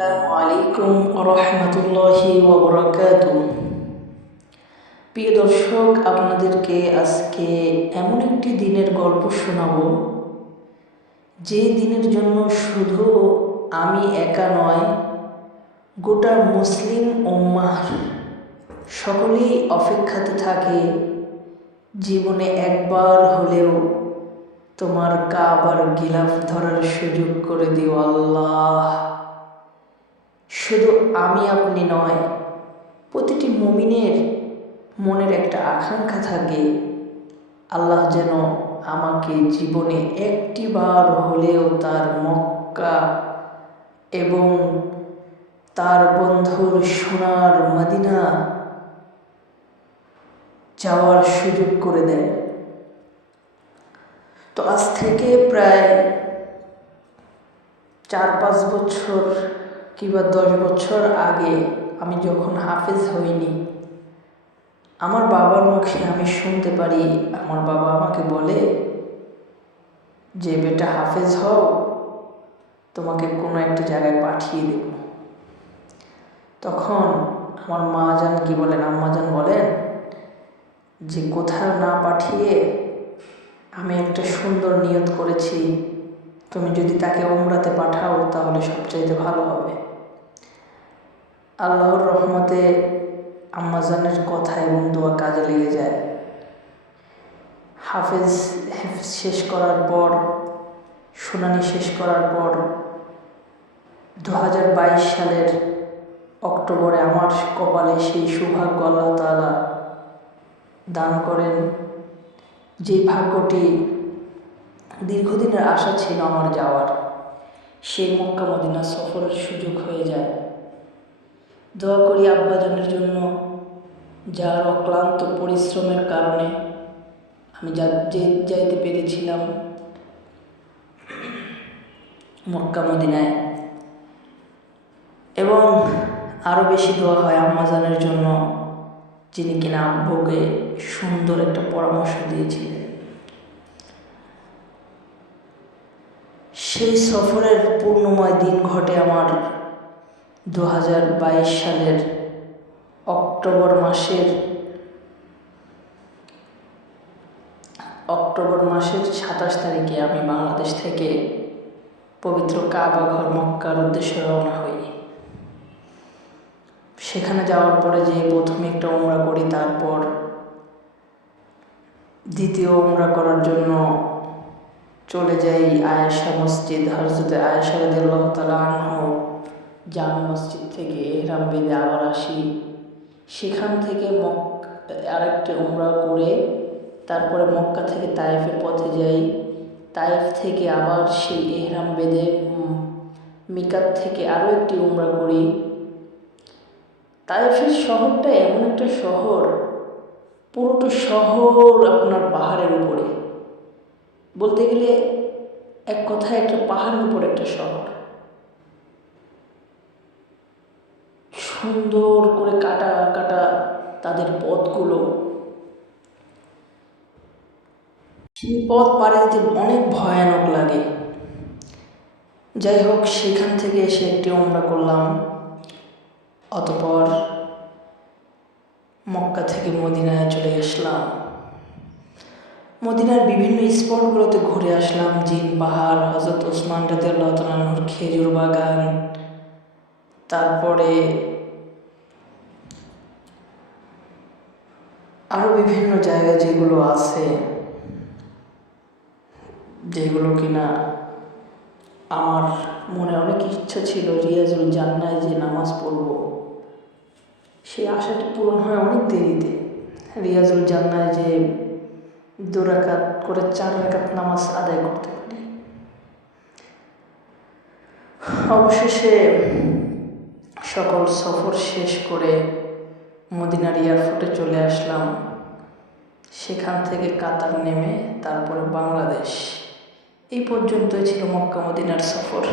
আসসালামু আলাইকুম রহমতুল্লাহি ওয়াবারাকাতুহু। প্রিয় দর্শক, আপনাদেরকে আজকে এমন একটি দিনের গল্প শোনাবো, যে দিনের জন্য শুধু আমি একা নয়, গোটা মুসলিম উম্মাহ সকলেই অপেক্ষাতে থাকে। জীবনে একবার হলেও তোমার কাবার গিলাফ ধরার সুযোগ করে দিও আল্লাহ। শুধু আমি আপনি নয়, প্রতিটি মুমিনের মনের একটা আকাঙ্ক্ষা থাকে, আল্লাহ যেন আমাকে জীবনে একটি বার হলেও তার মক্কা এবং তার বন্ধুর সোনার মদিনা যাওয়ার সুযোগ করে দেয়। তো আজ থেকে প্রায় 4-5 বছর কিংবা 10 বছর আগে আমি যখন হাফেজ হইনি, আমার বাবার মুখে আমি শুনতে পারি, আমার বাবা আমাকে বলে যে, বেটা হাফেজ হও, তোমাকে কোনো একটা জায়গায় পাঠিয়ে দেব। তখন আমার মা জান কি বলেন, আম্মা জান বলেন যে, কোথাও না পাঠিয়ে আমি একটা সুন্দর নিয়ত করেছি, তুমি যদি তাকে উমরাতে পাঠাও তাহলে সবচাইতে ভালো হবে। আল্লাহর রহমতে আম্মাজানের কথা এবং দোয়া কাজে লেগে যায়। হাফেজ শেষ করার পর, শুনানি শেষ করার পর 2022 সালের অক্টোবরে আমার কপালে সেই সৌভাগ্য আল্লাহ তাআলা দান করেন। যে ভাগ্যটি দীর্ঘদিনের আশা ছিল আমার যাওয়ার, সেই মক্কা মদিনা সফরের সুযোগ হয়ে যায়। দোয়া করি আব্বাজানের জন্য, যার অক্লান্ত পরিশ্রমের কারণে আমি যাইতে পেরেছিলাম মক্কা মদিনায়। এবং আরও বেশি দোয়া হয় আম্মাজানের জন্য, যিনি কিনা আব্বুকে সুন্দর একটা পরামর্শ দিয়েছিলেন। সেই সফরের পূর্ণময় দিন ঘটে আমার 2022 সালের অক্টোবর মাসের 27 তারিখে আমি বাংলাদেশ থেকে পবিত্র কাবা ঘর মক্কার উদ্দেশ্যে রওনা হই। সেখানে যাওয়ার পরে যে প্রথমে একটা উমরা করি, তারপর দ্বিতীয় উমরা করার জন্য চলে যাই আয়েশা মসজিদ। হযরত আয়েশা রাদিয়াল্লাহু তাআলা আনহা জামে মসজিদ থেকে ইহরাম বেঁধে আবার আসি। সেখান থেকে আরেকটা উমরা করে তারপরে মক্কা থেকে তায়েফের পথে যাই। তায়েফ থেকে আবার সেই ইহরাম বেঁধে মিকাত থেকে আরও একটি উমরা করি। তায়েফের শহরটা এমন একটা শহর, পুরোটা শহর আপনার পাহাড়ের উপরে, বলতে গেলে এক কথায় একটা পাহাড়ের উপর একটা শহর। সুন্দর করে কাটা কাটা তাদের পথগুলো, সেই পথ পাড়ি দিতে অনেক ভয়ানক লাগে। যাই হোক, সেখান থেকে এসে একটি উমরা করলাম। অতঃপর মক্কা থেকে মদিনায় চলে আসলাম। মদিনার বিভিন্ন স্পটগুলোতে ঘুরে আসলাম। জিন পাহাড়, হযরত ওসমান রাদিয়াল্লাহু তাআলা আনহুর খেজুর বাগান, তারপরে আরও বিভিন্ন জায়গা যেগুলো আছে, যেগুলো কিনা আমার মনে অনেক ইচ্ছা ছিল রিয়াজুল জান্নায় যে নামাজ পড়ব, সেই আশাটি পূরণ হয় অনেক দেরিতে। রিয়াজুল জান্নায় যে 2 রাকাত করে 4 রাকাত নামাজ আদায় করতে পারি। অবশেষে সকল সফর শেষ করে মদিনার এয়ারপোর্টে চলে আসলাম। সেখান থেকে কাতার নেমে তারপরে বাংলাদেশ। এই পর্যন্তই ছিল মক্কা মদিনার সফর।